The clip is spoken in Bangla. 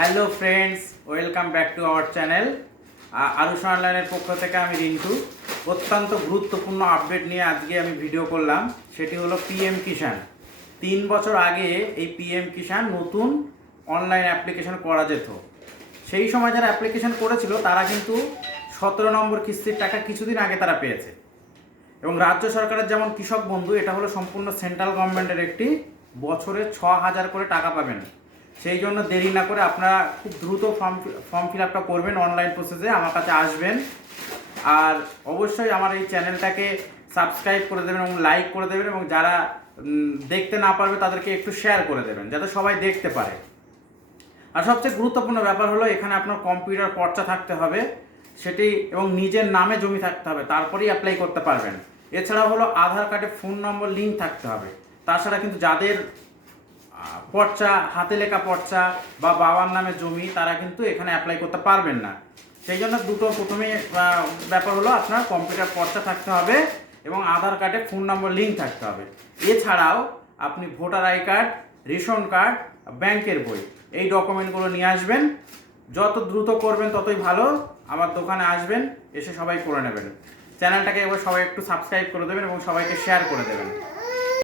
Hello friends, welcome back to our channel. Arusha অনলাইনের পক্ষ থেকে আমি রিন্টু। অত্যন্ত গুরুত্বপূর্ণ আপডেট নিয়ে আজকে আমি ভিডিও করলাম। সেটি হলো পিএম কিষাণ। 3 বছর আগে এই পিএম কিষাণ নতুন অনলাইন অ্যাপ্লিকেশন করা যেত। সেই সময় যারা অ্যাপ্লিকেশন করেছিল তারা কিন্তু 17 নম্বর কিস্তির টাকা কিছুদিন আগে তারা পেয়েছে। এবং রাজ্য সরকারের যেমন কৃষক বন্ধু, এটা হলো সম্পূর্ণ সেন্ট্রাল গভর্নমেন্টের একটি, বছরে 6,000 করে টাকা পাবেন। সেই জন্য দেরি না করে আপনারা খুব দ্রুত ফর্ম ফিল আপটা করবেন, অনলাইন প্রসেসে আমার কাছে আসবেন। আর অবশ্যই আমার এই চ্যানেলটাকে সাবস্ক্রাইব করে দেবেন এবং লাইক করে দেবেন, এবং যারা দেখতে না পারবে তাদেরকে একটু শেয়ার করে দেবেন যাতে সবাই দেখতে পারে। আর সবচেয়ে গুরুত্বপূর্ণ ব্যাপার হলো এখানে আপনার কম্পিউটার পর্চা থাকতে হবে, সেটি এবং নিজের নামে জমি থাকতে হবে, তারপরেই অ্যাপ্লাই করতে পারবেন। এছাড়া হলো আধার কার্ডে ফোন নম্বর লিঙ্ক থাকতে হবে। তাছাড়া কিন্তু যাদের পর্চা, হাতে লেখা পর্চা বা বাবার নামে জমি, তারা কিন্তু এখানে অ্যাপ্লাই করতে পারবেন না। সেই জন্য প্রথমে ব্যাপার হলো আপনার কম্পিউটার পর্চা থাকতে হবে এবং আধার কার্ডে ফোন নম্বর লিঙ্ক থাকতে হবে। এছাড়াও আপনি voter I card, ration card, ব্যাংকের বই, এই ডকুমেন্টগুলো নিয়ে আসবেন। যত দ্রুত করবেন ততই ভালো। আমার দোকানে আসবেন, এসে সবাই করে নেবেন। চ্যানেলটাকে এবার সবাই একটু সাবস্ক্রাইব করে দেবেন এবং সবাইকে শেয়ার করে দেবেন।